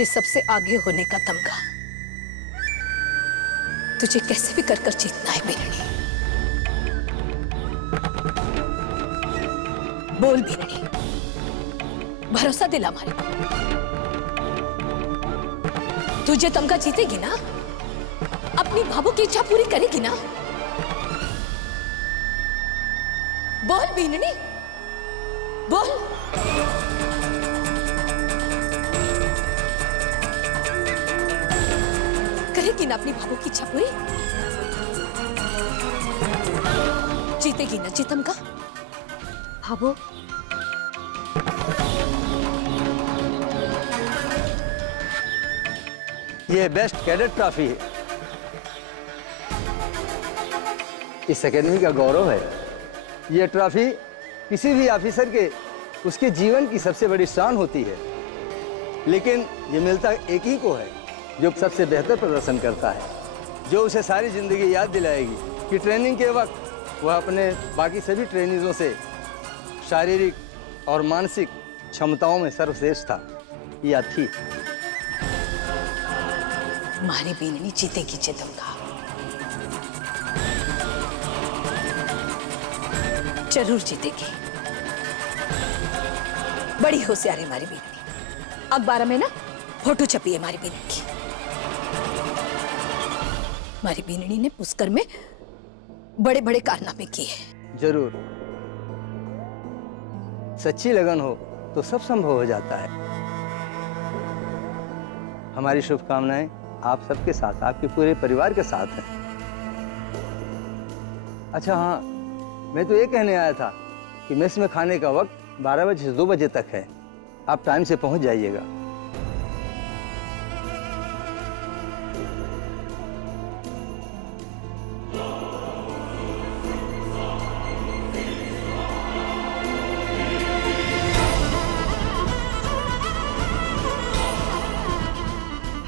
तुझे सबसे आगे होने का तमगा तुझे कैसे भी कर जीतना है बीननी। बोल बीननी, भरोसा दिला हमारे को। तुझे तमगा जीतेगी ना, अपनी भावों की इच्छा पूरी करेगी ना। बोल बीननी, बोल। करेगी ना अपनी भावों की इच्छा पूरी? जीतेगी ना जीतम का? भावो ये बेस्ट कैडेट ट्रॉफी है, इस अकेडमी का गौरव है। ये ट्रॉफी किसी भी ऑफिसर के उसके जीवन की सबसे बड़ी शान होती है, लेकिन ये मिलता एक ही को है जो सबसे बेहतर प्रदर्शन करता है, जो उसे सारी जिंदगी याद दिलाएगी कि ट्रेनिंग के वक्त वह अपने बाकी सभी ट्रेनिंगों से शारीरिक और मानसिक क्षमताओं में सर्वश्रेष्ठ था या थी। हमारी बीननी जीतेगी जीतम का, जरूर जीतेगी। बड़ी होशियार है हमारी बीननी। अखबार में ना फोटो छपी है हमारी बीननी की। हमारी बीननी ने पुष्कर में बड़े बड़े कारनामे किए हैं। जरूर, सच्ची लगन हो तो सब संभव हो जाता है। हमारी शुभकामनाएं आप सबके साथ, आपके पूरे परिवार के साथ हैं। अच्छा हाँ, मैं तो ये कहने आया था कि मेस में खाने का वक्त 12 बजे से 2 बजे तक है, आप टाइम से पहुंच जाइएगा।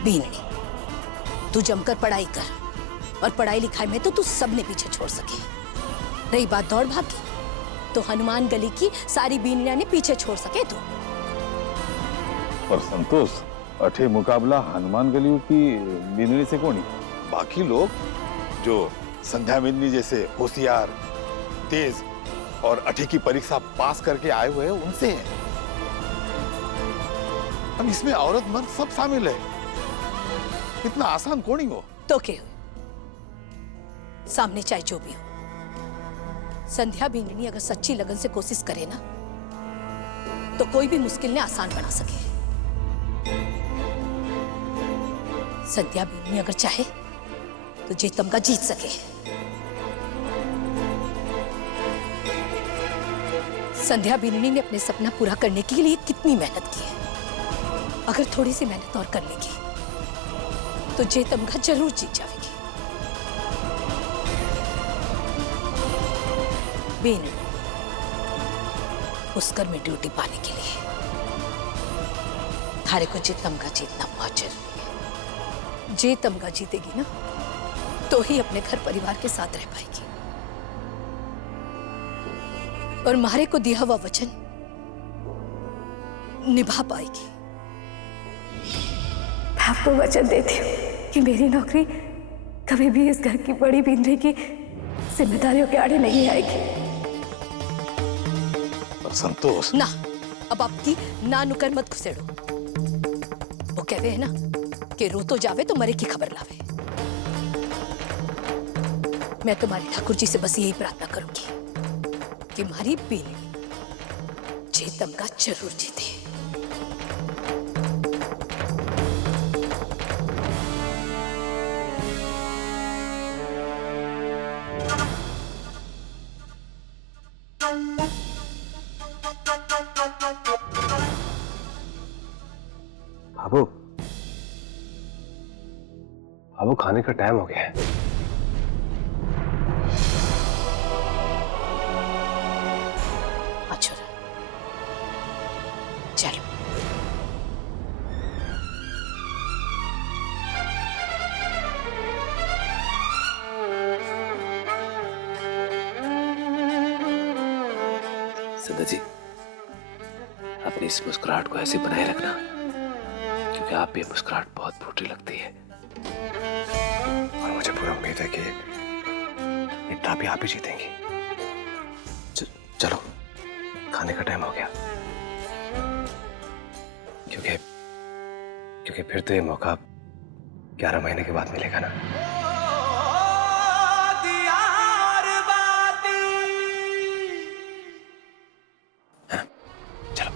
बीननी, तू जमकर पढ़ाई कर, और पढ़ाई लिखाई में तो तू सबने पीछे छोड़ सके। रही बात दौड़ भाग की, तो हनुमान गली की सारी बीनिया ने पीछे छोड़ सके तू। पर संतोष, अठे मुकाबला हनुमान गली की बीननी से कौन? बाकी लोग जो संध्या बिन्नी जैसे होशियार, तेज और अठे की परीक्षा पास करके आए हुए हैं, उनसे है। अब इसमें औरत मर्द सब शामिल है, इतना आसान कौन ही हो। तो क्या सामने चाहे जो भी हो, संध्या बीननी अगर सच्ची लगन से कोशिश करे ना, तो कोई भी मुश्किल ने आसान बना सके। संध्या बीननी अगर चाहे तो जीतम का जीत सके। संध्या बीननी ने अपने सपना पूरा करने के लिए कितनी मेहनत की है। अगर थोड़ी सी मेहनत और कर लेगी तो जीतम का जरूर जीत जाएगी। बीननी, पुष्कर में ड्यूटी पाने के लिए थारे को जीतम का जीतना बहुत जरूरी है। जीतम का जीतेगी ना, तो ही अपने घर परिवार के साथ रह पाएगी और मारे को दिया हुआ वचन निभा पाएगी। मैं आपको वचन देती हूँ कि मेरी नौकरी कभी भी इस घर की बड़ी बीननी की जिम्मेदारियों के आड़े नहीं आएगी। संतोष ना, अब आपकी ना नुकर मत खुसेड़ो। वो कहते हैं ना कि रो तो जावे तो मरे की खबर लावे। मैं तुम्हारे ठाकुर जी से बस यही प्रार्थना करूंगी कि हमारी बीननी जीतम का जरूर जीते। बाबू, बाबू खाने का टाइम हो गया है। अच्छा चलो। संध्या जी, अपनी इस मुस्कुराहट को ऐसे बनाए रखना क्योंकि आप भी मुस्कुराहट बहुत फूटी लगती है और मुझे पूरा उम्मीद है कि ये ट्रॉफी आप ही जीतेंगी। चलो खाने का टाइम हो गया, क्योंकि फिर तो ये मौका 11 महीने के बाद मिलेगा ना। हाँ, चलो।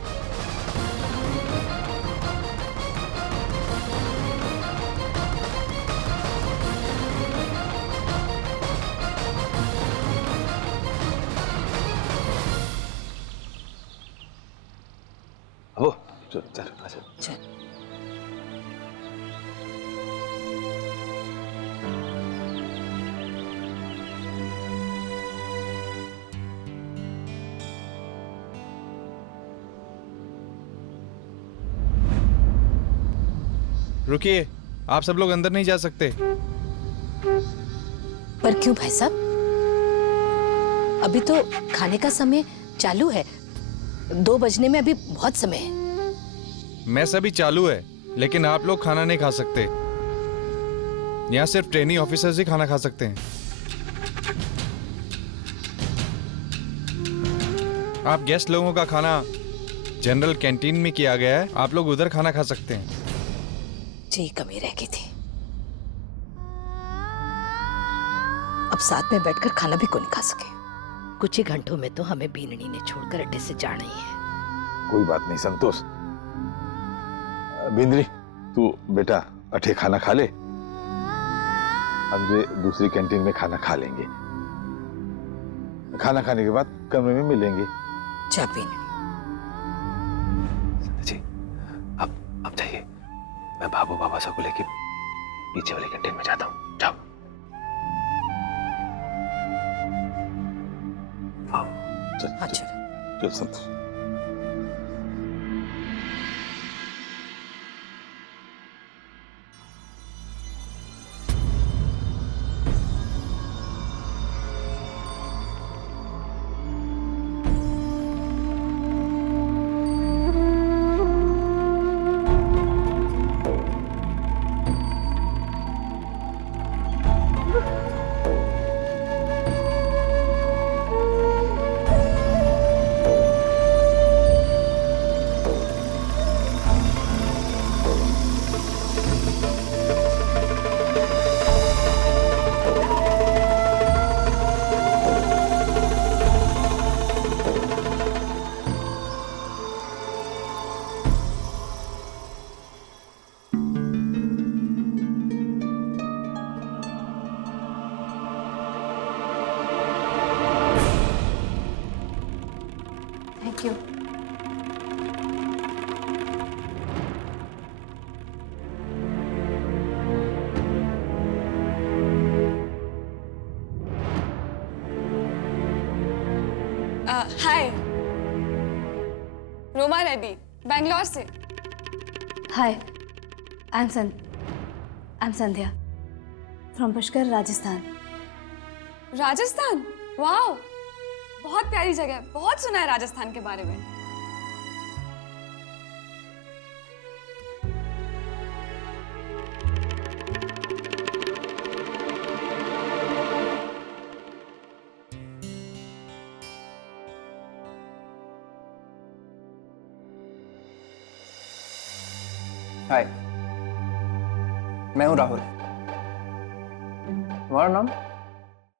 चलो चलो। चल। रुकिए, आप सब लोग अंदर नहीं जा सकते। पर क्यों भाई साहब? अभी तो खाने का समय चालू है, 2 बजने में अभी बहुत समय है। मैस अभी चालू है, लेकिन आप लोग खाना नहीं खा सकते। यहाँ सिर्फ ट्रेनी ऑफिसर्स ही खाना खा सकते हैं। आप गेस्ट लोगों का खाना जनरल कैंटीन में किया गया है, आप लोग उधर खाना खा सकते हैं। जी कमी रह गई थी। अब साथ में बैठकर खाना भी को नहीं खा सके। कुछ ही घंटों में तो हमें बीननी ने छोड़कर अड्डे से जाना ही है। कोई बात नहीं संतोष। बिंद्री, तू बेटा अठे खाना खा ले, हम जो दूसरी कैंटीन में खाना खा लेंगे। खाना खाने के बाद कमरे में मिलेंगे। जा बीननी। जी अब जाइए, मैं बाबू बाबा साहब को लेके पीछे वाली कैंटीन में जाता हूँ। जाओ। चल हाँ चल, चलो। चल Santosh. Thank you. Hi, Roma Reddy, Bangalore से। Hi, I am Sandhya from Pushkar, Rajasthan. Rajasthan? Wow, बहुत प्यारी जगह है, बहुत सुना है राजस्थान के बारे में। हाय, मैं हूँ राहुल। तुम्हारा नाम?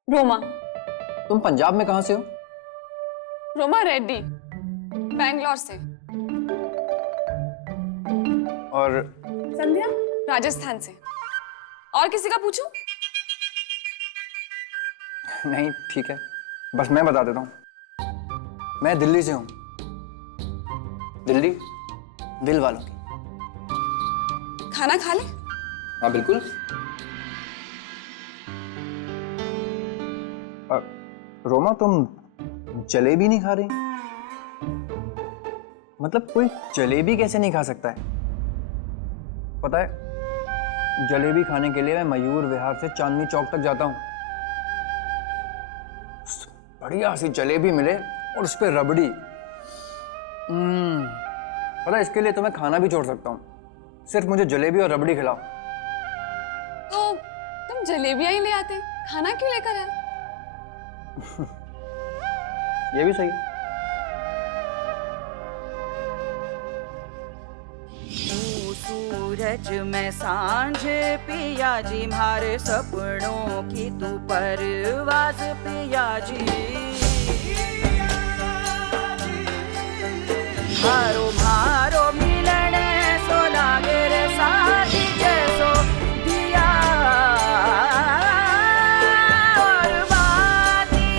रोमा। तुम पंजाब में कहाँ से हो? रोमा रेड्डी, बैंगलोर से। और संध्या, राजस्थान से। और किसी का पूछूं? नहीं, ठीक है, बस मैं बता देता हूँ। मैं दिल्ली से हूँ। दिल्ली दिल वालों की। खाना खा ले? हाँ बिल्कुल। रोमा, तुम जलेबी नहीं खा रही? मतलब कोई जलेबी कैसे नहीं खा सकता है? पता है, जलेबी खाने के लिए मैं मयूर विहार से चांदनी चौक तक जाता हूँ। बढ़िया सी जलेबी मिले और उस पर रबड़ी। पता है, इसके लिए तो मैं खाना भी छोड़ सकता हूँ। सिर्फ मुझे जलेबी और रबड़ी खिलाओ। तो तुम जलेबियां ही ले आते, खाना क्यों लेकर आए? ये भी सही है। सूरज में सांझ पिया जी, मारे सपनों की तू परवाज पिया जी। मारो मारो मिलन सो लागे रे साथी, जैसो दिया और बाती।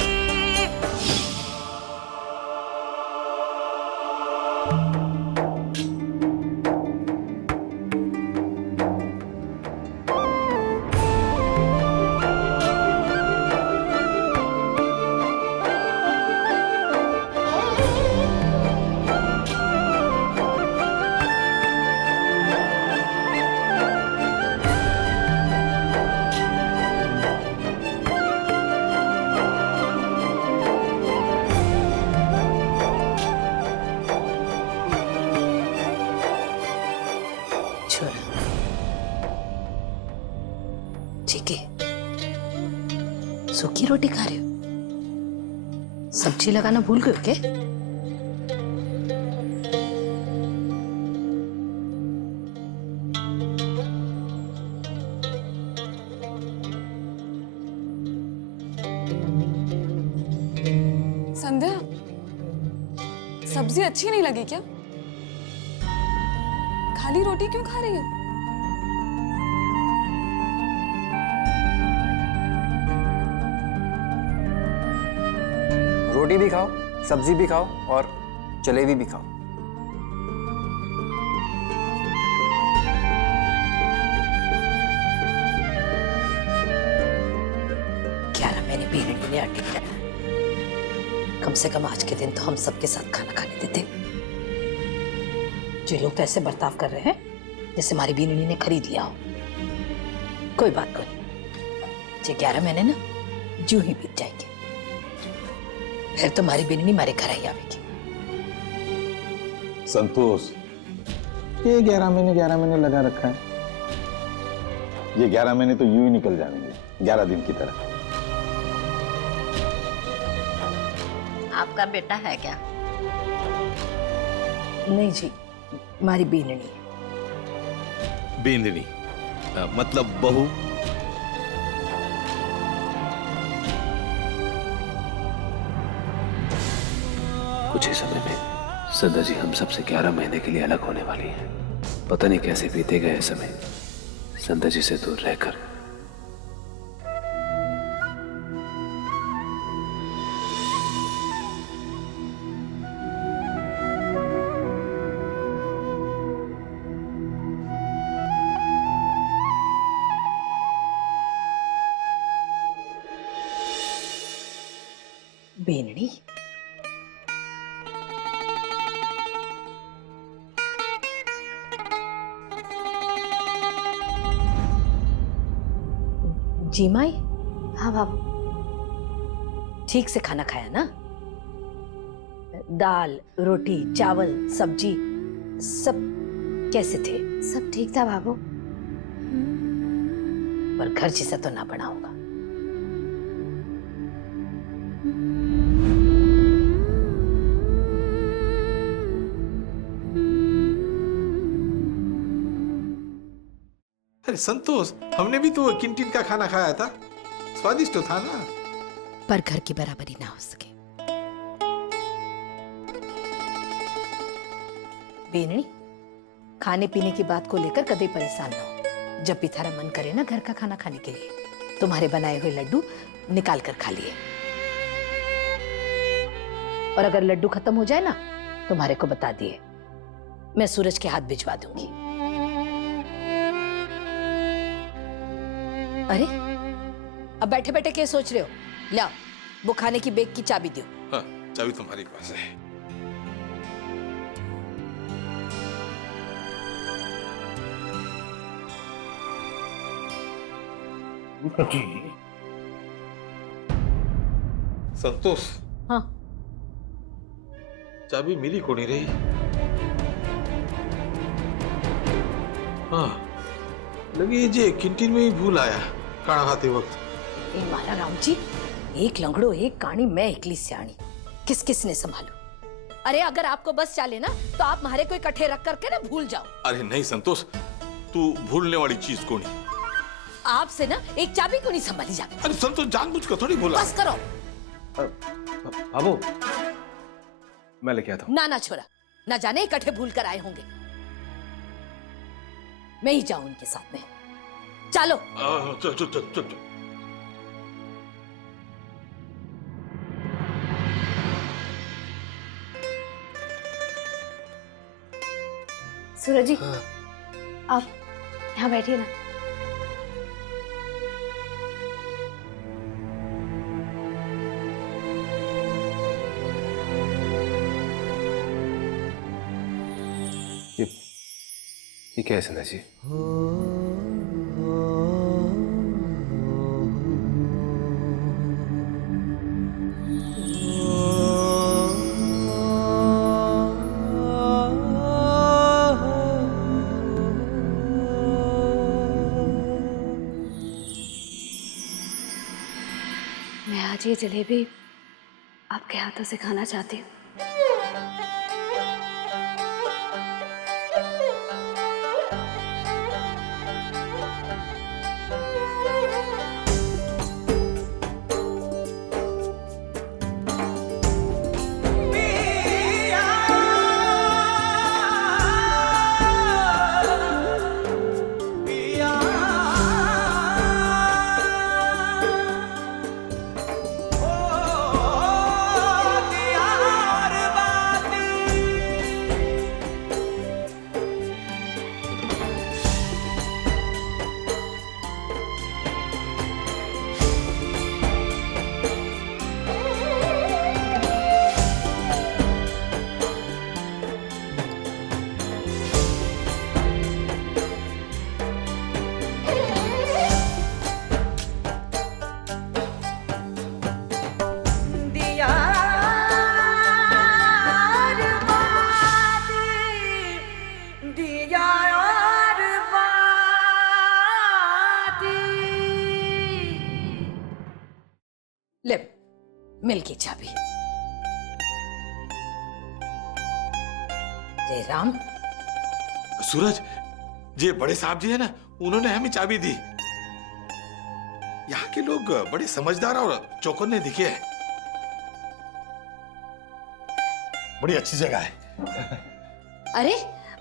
छोरा ठीक है, सूखी रोटी खा रहे हो? सब्जी लगाना भूल गए हो क्या? संध्या, सब्जी अच्छी नहीं लगी क्या? खाली रोटी क्यों खा रही है? रोटी भी खाओ, सब्जी भी खाओ और जलेबी भी खाओ। बीनड़ी ने आटे खिलाया। कम से कम आज के दिन तो हम सबके साथ खाना खाने देते। जो लोग तो ऐसे बर्ताव कर रहे हैं जैसे हमारी बीनड़ी ने खरीद लिया हो। कोई बात नहीं, ये 11 महीने ना जूं ही बीत जाएंगे, फिर तो हमारी बीनड़ी हमारे घर ही आवेगी। संतोष, ये 11 महीने लगा रखा है। ये 11 महीने तो यूं ही निकल जाएंगे, 11 दिन की तरह। आपका बेटा है क्या? नहीं जी, हमारी बीनड़ी। बीनड़ी मतलब बहू? कुछ ही समय में संध्या जी हम सबसे 11 महीने के लिए अलग होने वाली हैं। पता नहीं कैसे बीतेगा यह समय संध्या जी से दूर रहकर। बीनड़ी, जी माई। हाँ बाबू, ठीक से खाना खाया ना? दाल, रोटी, चावल, सब्जी सब कैसे थे? सब ठीक था बाबू। पर घर जैसा तो ना बना होगा। अरे संतोष, हमने भी तो कैंटीन का खाना खाया था, स्वादिष्ट तो था ना। पर घर की बराबरी ना हो सके। बीनड़ी, खाने पीने की बात को लेकर कभी परेशान ना हो। जब भी थारा मन करे ना घर का खाना खाने के लिए, तुम्हारे बनाए हुए लड्डू निकाल कर खा लिए। और अगर लड्डू खत्म हो जाए ना, तुम्हारे को बता दिए, मैं सूरज के हाथ भिजवा दूंगी। अरे, अब बैठे बैठे क्या सोच रहे हो? लाओ, वो खाने की बेग की चाबी दो। हाँ, चाबी तुम्हारे पास है। संतोष, हाँ, चाबी मिली को नहीं रही। हाँ लगी जे कैंटीन में ही भूल आया खाना खाते वक्त। ए मारा राम जी, एक लंगड़ो एक कहानी, मैं एकली सियाणी, किस किस ने संभालू। अरे अगर आपको बस चले ना तो आप हमारे को इकट्ठे रख करके ना भूल जाओ। अरे नहीं संतोष, तू भूलने वाली चीज कौन है? आपसे ना एक चाबी क्यों नहीं संभाली जाती? अरे संतोष जानबूझ कर थोड़ी बोला। बस करो। बाबू मैं लेके आता हूँ। ना छोरा, ना जाने इकट्ठे भूल कर आए होंगे। मैं ही जाऊं उनके साथ में। चलो चल चल चल चल। सूरज जी आप यहाँ बैठिए ना। ये क्या है संध्या जी? मैं आज ये जलेबी आपके हाथों से खाना चाहती हूँ। ले मिल गई चाबी। जय राम। सूरज, ये बड़े साहब जी है ना, उन्होंने हमें चाबी दी। यहाँ के लोग बड़े समझदार और चौकन्ने दिखे हैं। बड़ी अच्छी जगह है। अरे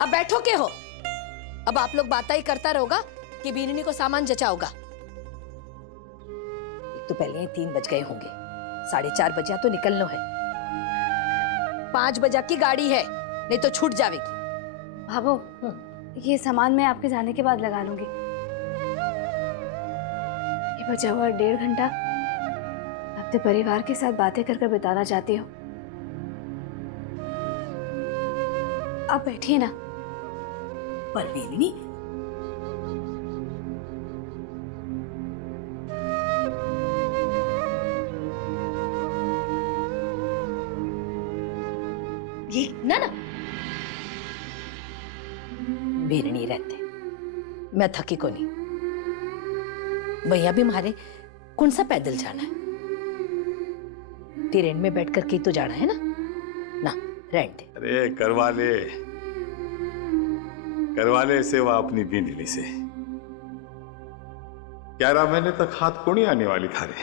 अब बैठो के हो? अब आप लोग बातें ही करता रहोगा कि बीननी को सामान जचा होगा। एक तो पहले ही 3 बज गए होंगे, 4:30 बजे तो निकलना है। 5 बजे की गाड़ी है, नहीं तो छूट जाएगी। भाभो ये सामान मैं आपके जाने के बाद लगा लूंगी। ये बचा हुआ 1.5 घंटा अपने परिवार के साथ बातें कर बिताना चाहती हूँ। आप बैठिए ना। पर बीननी, ये ना बीननी रहते, मैं थकी को नहीं। भैया भी मारे कौन सा पैदल जाना है? ट्रेन में बैठ कर के तो जाना है ना रहने दे। अरे करवा ले सेवा अपनी बीनली से। 11 महीने तक हाथ को नहीं आने वाली थारे।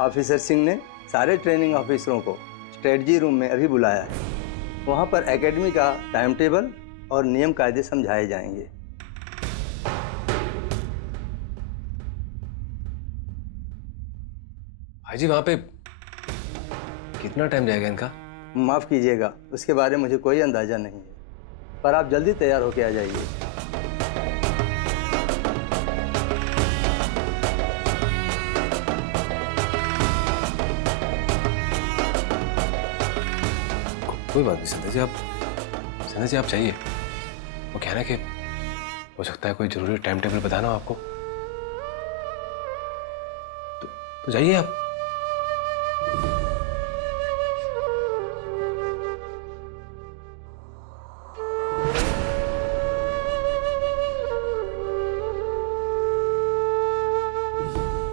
ऑफिसर सिंह ने सारे ट्रेनिंग ऑफिसरों को स्ट्रेटजी रूम में अभी बुलाया है। वहाँ पर एकेडमी का टाइम टेबल और नियम कायदे समझाए जाएंगे। भाई जी वहाँ पे कितना टाइम जाएगा इनका? माफ़ कीजिएगा, उसके बारे में मुझे कोई अंदाज़ा नहीं है, पर आप जल्दी तैयार होके आ जाइए। कोई बात नहीं संध्या जी आप जाइए। वो कहना कि हो सकता है कोई जरूरी टाइम टेबल बताना हो आपको, तो जाइए आप।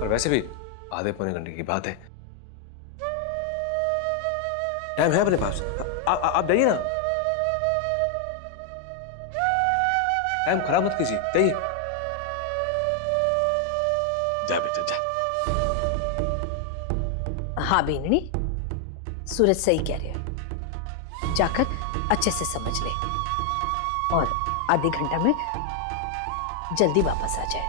और वैसे भी आधे पौने घंटे की बात है, टाइम है अपने पास। आप जाइए ना, टाइम खराब मत कीजिए, जाइए। जा बेटा जा। हाँ बीननी, सूरज सही कह रहे हैं, जाकर अच्छे से समझ ले और आधे घंटा में जल्दी वापस आ जाए।